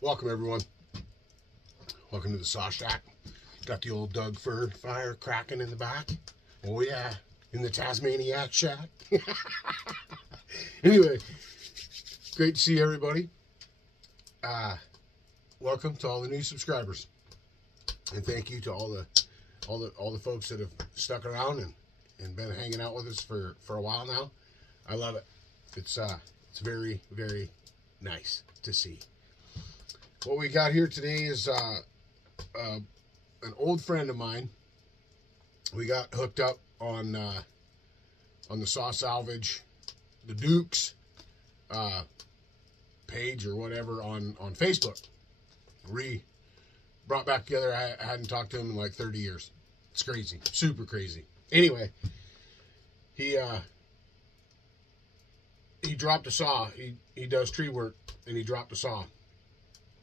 Welcome everyone. Welcome to the Saw Shack. Got the old Doug fir fire cracking in the back. Oh yeah, in the Tasmaniac Shack. Anyway, great to see everybody. Welcome to all the new subscribers, and thank you to all the folks that have stuck around and been hanging out with us for a while now. I love it. It's very, very nice to see. What we got here today is an old friend of mine. We got hooked up on the Saw Salvage, the Dukes page or whatever on Facebook. Brought back together. I hadn't talked to him in like 30 years. It's crazy, super crazy. Anyway, he dropped a saw. He does tree work, and he dropped a saw.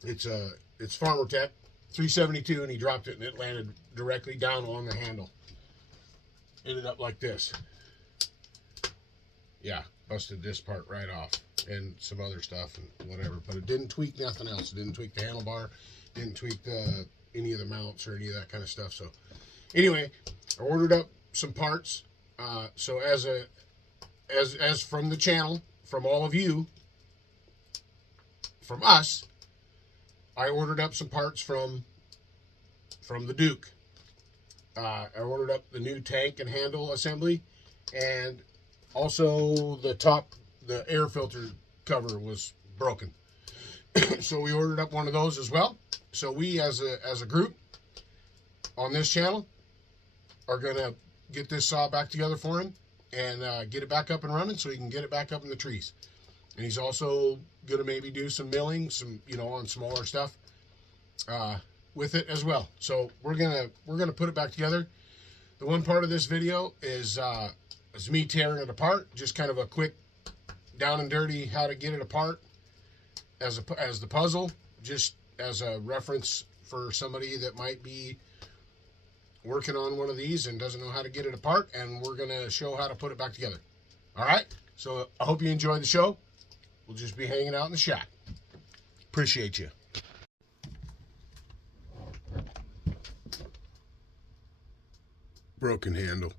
It's Farmer Tech 372, and he dropped it, and it landed directly down along the handle. Ended up like this. Yeah, busted this part right off, and some other stuff and whatever. But it didn't tweak nothing else. It didn't tweak the handlebar. Didn't tweak any of the mounts or any of that kind of stuff. So anyway, I ordered up some parts. So as from the channel, from all of you, from us, I ordered up some parts from the Duke. I ordered up the new tank and handle assembly, and also the air filter cover was broken. So we ordered up one of those as well. So we, as a group on this channel, are gonna get this saw back together for him and get it back up and running so he can get it back up in the trees. And he's also gonna maybe do some milling, on smaller stuff with it as well. So we're gonna put it back together. The one part of this video is me tearing it apart, just kind of a quick down and dirty how to get it apart as the puzzle, just as a reference for somebody that might be working on one of these and doesn't know how to get it apart, and we're gonna show how to put it back together. All right, so I hope you enjoy the show. We'll just be hanging out in the shack. Appreciate you. Broken handle.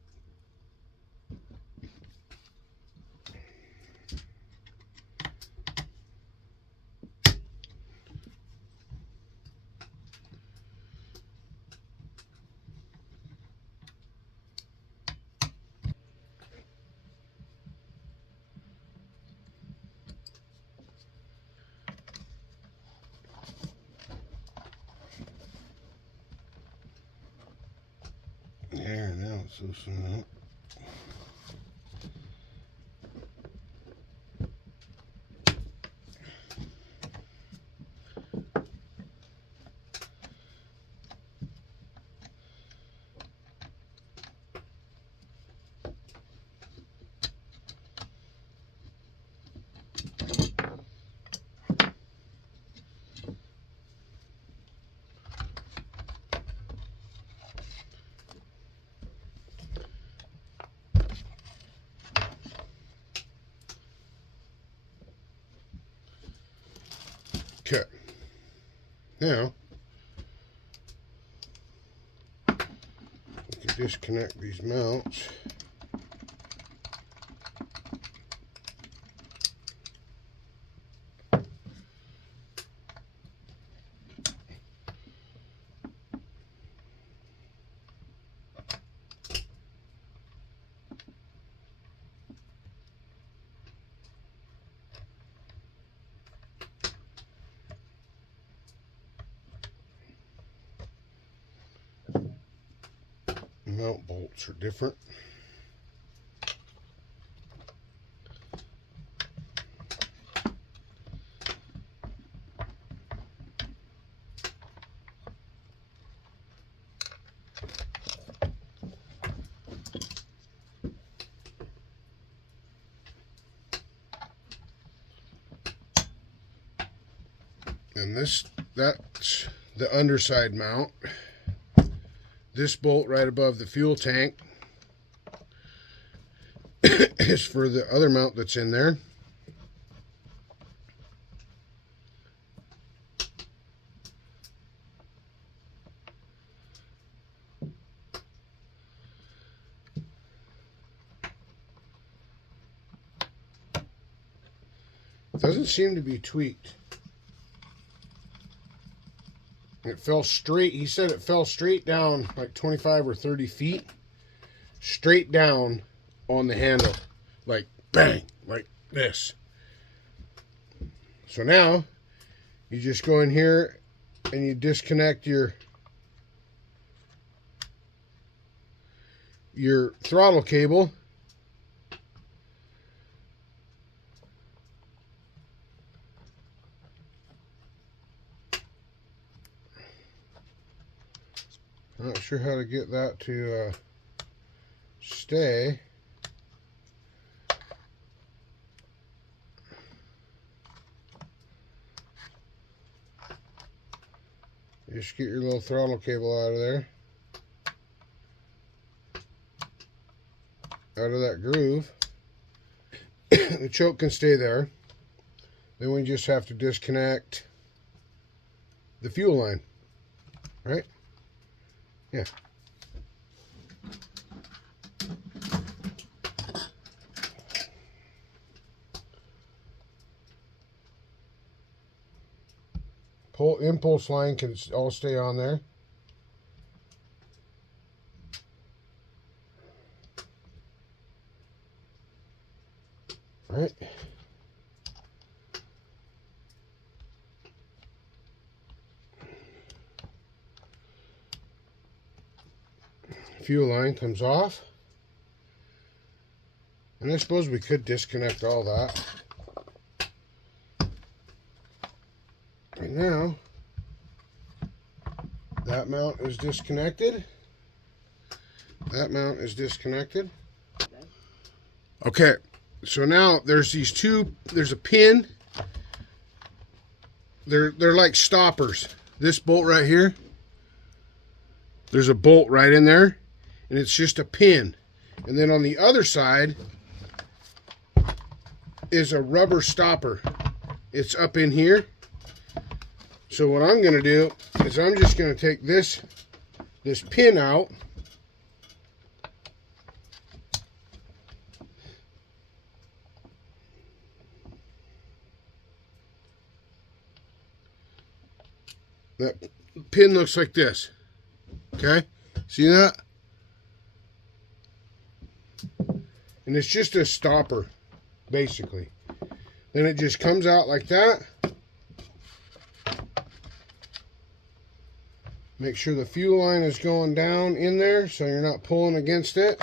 There, now it's loosening up. Okay, now we can disconnect these mounts. Mount bolts are different. And that's the underside mount. This bolt right above the fuel tank is for the other mount that's in there. Doesn't seem to be tweaked. It fell straight. He said it fell straight down like 25 or 30 feet. Straight down on the handle. Like bang. Like this. So now, you just go in here and you disconnect your throttle cable. Not sure how to get that to stay. Just get your little throttle cable out of there. Out of that groove. The choke can stay there. Then we just have to disconnect the fuel line. Right? Yeah. Impulse line can all stay on there. All right. Fuel line comes off. And I suppose we could disconnect all that. Right now, that mount is disconnected. That mount is disconnected. Okay, so now there's these two, there's a pin. They're like stoppers. This bolt right here, there's a bolt right in there, and it's just a pin. And then on the other side is a rubber stopper. It's up in here. So what I'm going to do is I'm just going to take this pin out. That pin looks like this. Okay? See that? And it's just a stopper, basically. Then it just comes out like that. Make sure the fuel line is going down in there so you're not pulling against it.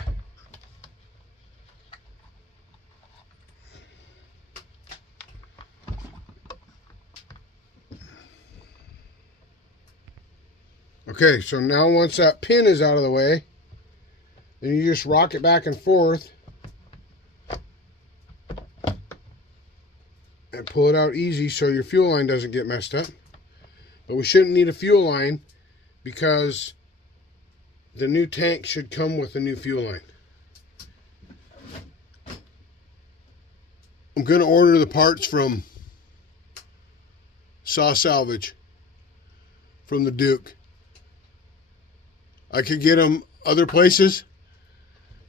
Okay, so now once that pin is out of the way, then you just rock it back and forth and pull it out easy so your fuel line doesn't get messed up. But we shouldn't need a fuel line because the new tank should come with a new fuel line. I'm going to order the parts from Saw Salvage, from the Duke. I could get them other places,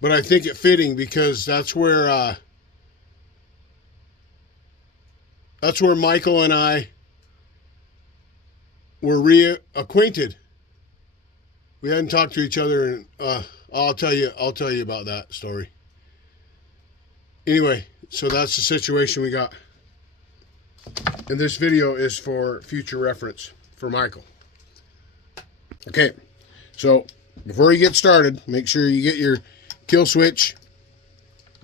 but I think it fitting because that's where Michael and I were reacquainted. We hadn't talked to each other, and I'll tell you about that story. Anyway, so that's the situation we got. And this video is for future reference for Michael. Okay, so before you get started, make sure you get your kill switch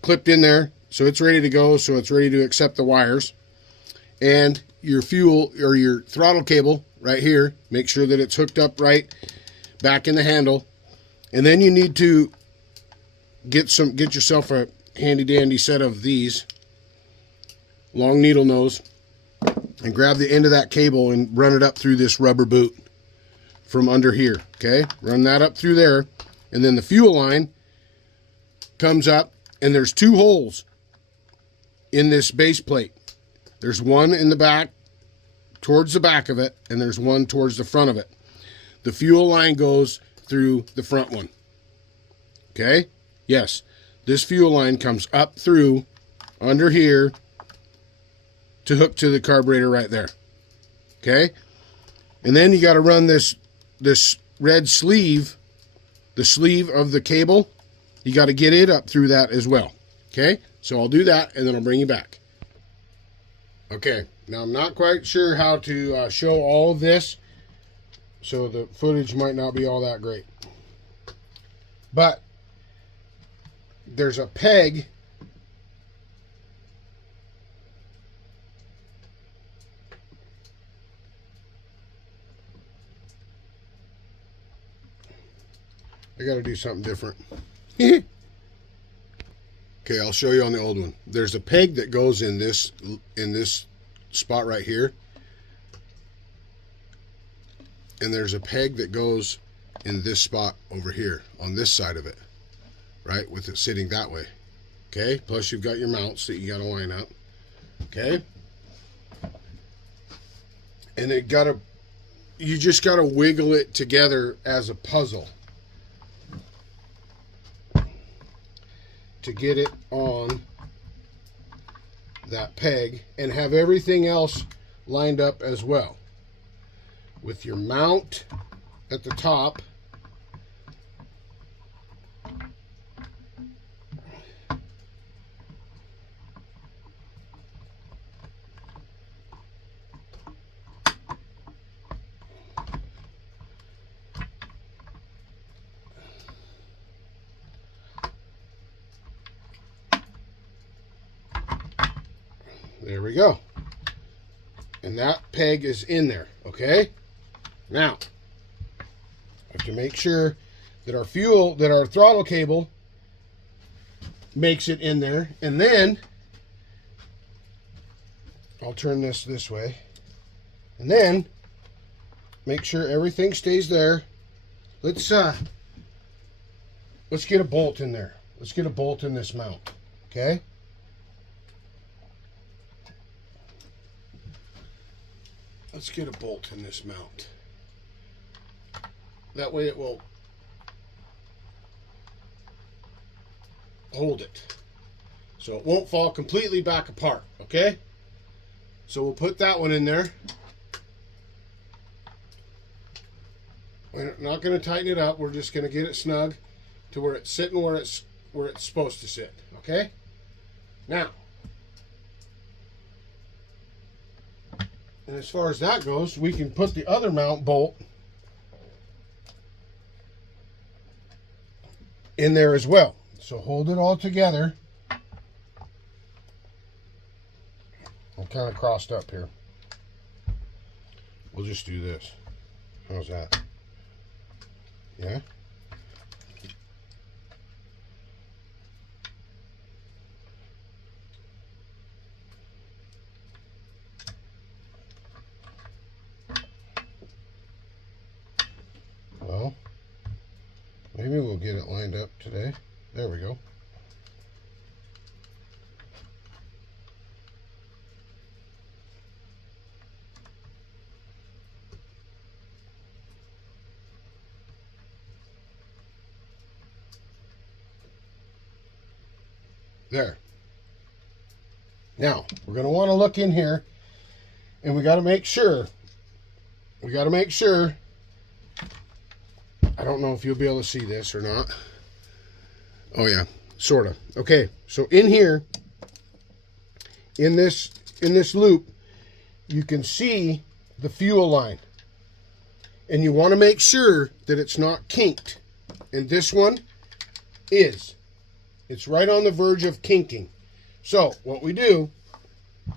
clipped in there so it's ready to go, so it's ready to accept the wires. And your fuel or your throttle cable right here, make sure that it's hooked up right back in the handle. And then you need to get yourself a handy dandy set of these long needle nose and grab the end of that cable and run it up through this rubber boot from under here. Okay, run that up through there, and then the fuel line comes up, and there's two holes in this base plate. There's one in the back towards the back of it, and there's one towards the front of it. The fuel line goes through the front one. Okay? Yes. This fuel line comes up through under here to hook to the carburetor right there. Okay? And then you got to run this red sleeve, the sleeve of the cable. You got to get it up through that as well. Okay? So I'll do that, and then I'll bring you back. Okay, now I'm not quite sure how to show all of this, so the footage might not be all that great. But there's a peg I got to do something different. Okay, I'll show you on the old one. There's a peg that goes in this spot right here. And there's a peg that goes in this spot over here on this side of it. Right? With it sitting that way. Okay? Plus you've got your mounts that you got to line up. Okay? And you just got to wiggle it together as a puzzle to get it on that peg and have everything else lined up as well. With your mount at the top, there we go. And that peg is in there, okay? Now, I have to make sure that our throttle cable makes it in there. And then, I'll turn this way. And then, make sure everything stays there. Let's get a bolt in there. Let's get a bolt in this mount, okay? Let's get a bolt in this mount. That way it will hold it. So it won't fall completely back apart, okay? So we'll put that one in there. We're not going to tighten it up. We're just going to get it snug to where it's sitting where it's supposed to sit, okay? Now, and as far as that goes, we can put the other mount bolt in there as well. So hold it all together. I'm kind of crossed up here. We'll just do this. How's that? Yeah? Well, maybe we'll get it lined up today. There we go. There. Now, we're going to want to look in here, and we got to make sure, I don't know if you'll be able to see this or not. Oh yeah, sort of. Okay, so in here, in this loop, you can see the fuel line. And you want to make sure that it's not kinked. And this one is. It's right on the verge of kinking. So, what we do,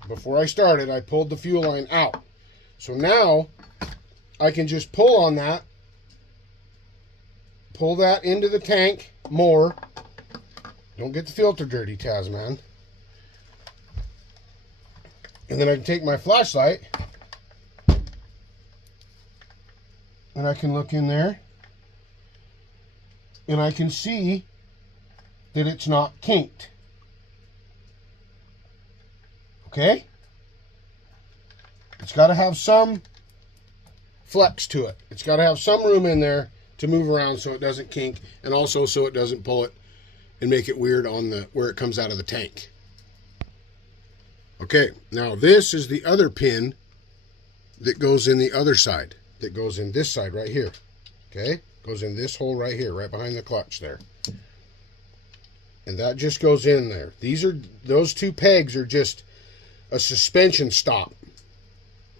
before I started, I pulled the fuel line out. So now, I can just pull on that, pull that into the tank more. Don't get the filter dirty, TazMan. And then I can take my flashlight, and I can look in there, and I can see that it's not kinked. Okay? It's got to have some flex to it. It's got to have some room in there to move around so it doesn't kink, and also so it doesn't pull it and make it weird on the where it comes out of the tank. Okay, now this is the other pin that goes in the other side, that goes in this side right here. Okay, goes in this hole right here, right behind the clutch there. And that just goes in there. Those two pegs are just a suspension stop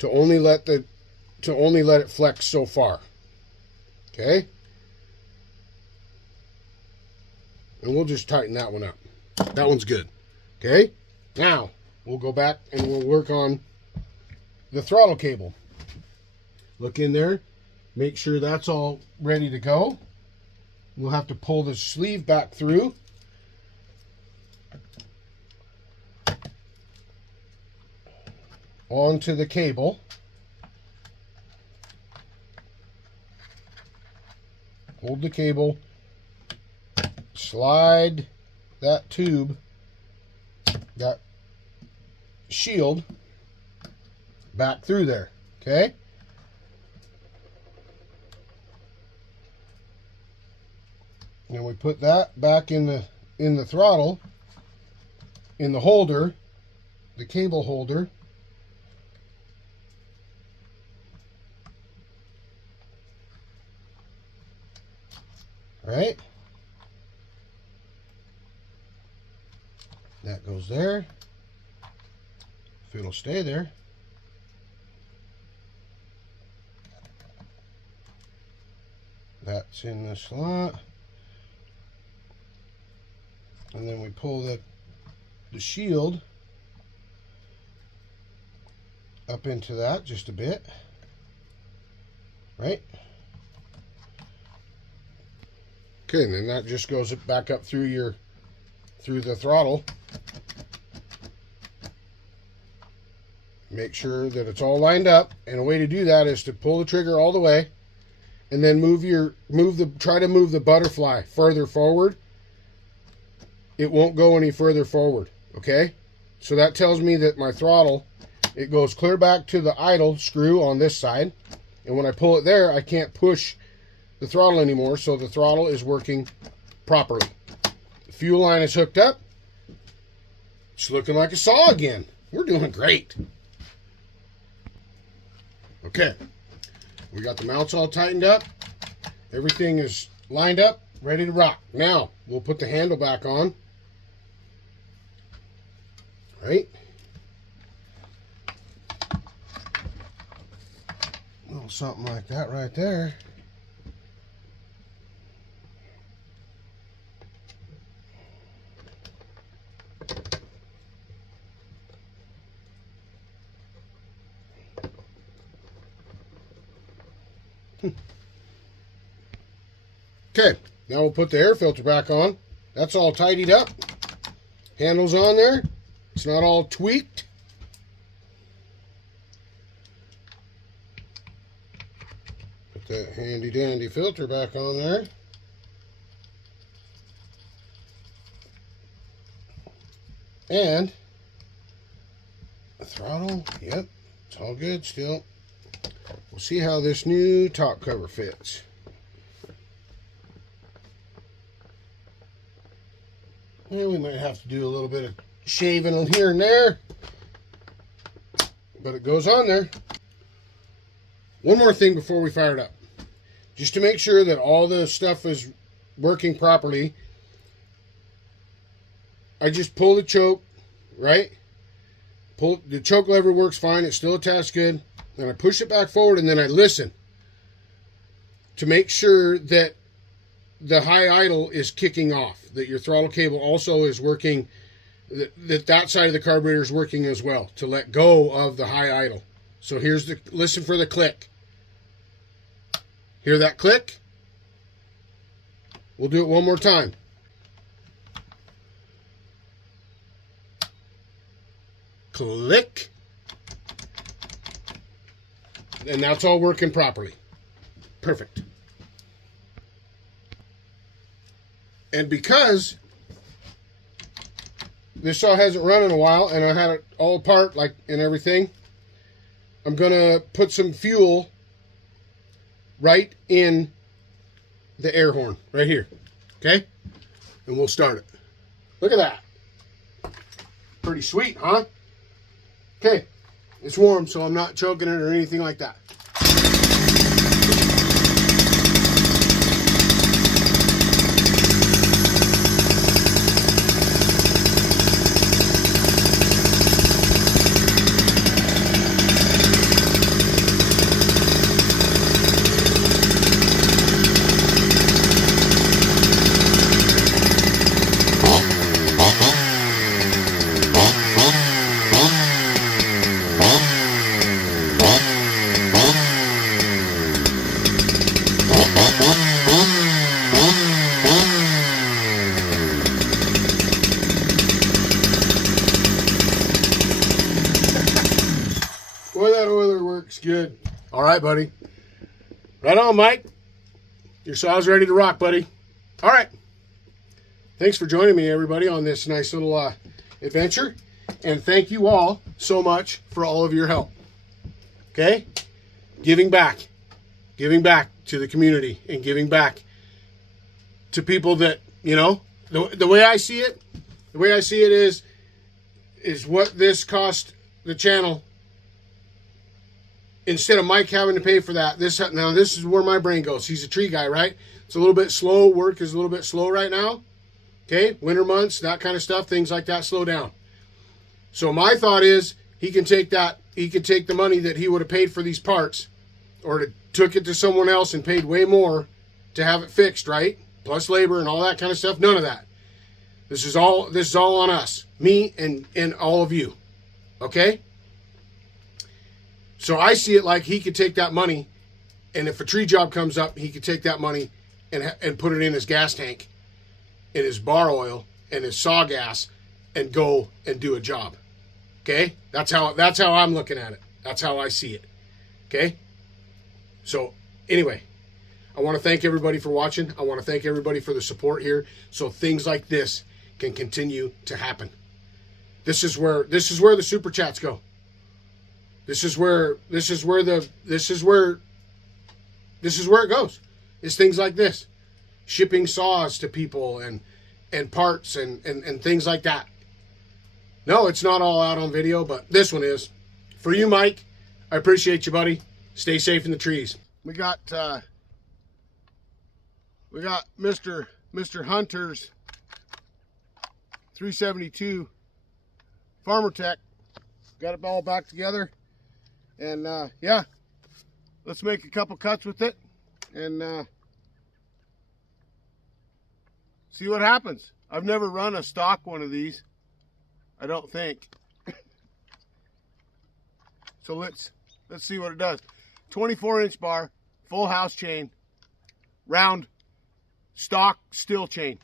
to only let it flex so far. Okay? And we'll just tighten that one up. That one's good. Okay? Now, we'll go back and we'll work on the throttle cable. Look in there. Make sure that's all ready to go. We'll have to pull the sleeve back through. Onto the cable. Hold the cable. Slide that tube, that shield, back through there. Okay? And we put that back in the throttle, in the holder, the cable holder. Right? That goes there. If it'll stay there. That's in the slot. And then we pull the shield up into that just a bit. Right? Okay, and then that just goes back up through the throttle. Make sure that it's all lined up, and a way to do that is to pull the trigger all the way, and then try to move the butterfly further forward. It won't go any further forward. Okay, so that tells me that my throttle, it goes clear back to the idle screw on this side, and when I pull it there, I can't push the throttle anymore, so the throttle is working properly. The fuel line is hooked up. It's looking like a saw again. We're doing great. Okay, we got the mounts all tightened up. Everything is lined up, ready to rock. Now, we'll put the handle back on. All right. A little something like that right there. Okay, now we'll put the air filter back on. That's all tidied up. Handle's on there. It's not all tweaked. Put that handy dandy filter back on there. And the throttle, yep, it's all good still. We'll see how this new top cover fits. Yeah, we might have to do a little bit of shaving here and there, but it goes on there. One more thing before we fire it up. Just to make sure that all the stuff is working properly, I just pull the choke, right? Pull the choke lever, works fine, it's still attached good. Then I push it back forward, and then I listen to make sure that the high idle is kicking off, that your throttle cable also is working, that side of the carburetor is working as well, to let go of the high idle. So here's listen for the click. Hear that click? We'll do it one more time. Click. And that's all working properly. Perfect. And because this saw hasn't run in a while and I had it all apart and everything, I'm going to put some fuel right in the air horn right here. Okay? And we'll start it. Look at that. Pretty sweet, huh? Okay, it's warm, so I'm not choking it or anything like that. Boy, that oiler works good. All right, buddy. Right on, Mike. Your saw's ready to rock, buddy. All right. Thanks for joining me, everybody, on this nice little adventure. And thank you all so much for all of your help. Okay? Giving back to the community and giving back to people that, you know, the way I see it, is what this cost the channel. Instead of Mike having to pay for that, this is where my brain goes. He's a tree guy, right? It's a little bit slow. Work is a little bit slow right now. Okay? Winter months, that kind of stuff, things like that slow down. So my thought is he can take the money that he would have paid for these parts, or took it to someone else and paid way more to have it fixed, right? Plus labor and all that kind of stuff. None of that. This is all on us. Me and all of you. Okay? So I see it like he could take that money, and if a tree job comes up, he could take that money and put it in his gas tank, in his bar oil, and his saw gas, and go and do a job. Okay? That's how I'm looking at it. That's how I see it. Okay? So anyway, I want to thank everybody for watching. I want to thank everybody for the support here, so things like this can continue to happen. This is where the super chats go. This is where it goes. It's things like this. Shipping saws to people and parts and things like that. No, it's not all out on video, but this one is. For you, Mike, I appreciate you, buddy. Stay safe in the trees. We got Mr. Hunter's 372 Farmer Tech. Got it all back together. And yeah, let's make a couple cuts with it and see what happens. I've never run a stock one of these, I don't think. So let's see what it does. 24-inch bar, full house chain, round stock steel chain.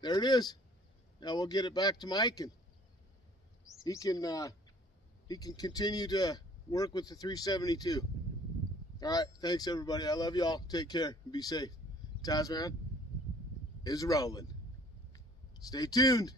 There it is. Now we'll get it back to Mike, and he can continue to work with the 372. All right, thanks everybody. I love y'all. Take care and be safe. TazMan is rolling. Stay tuned.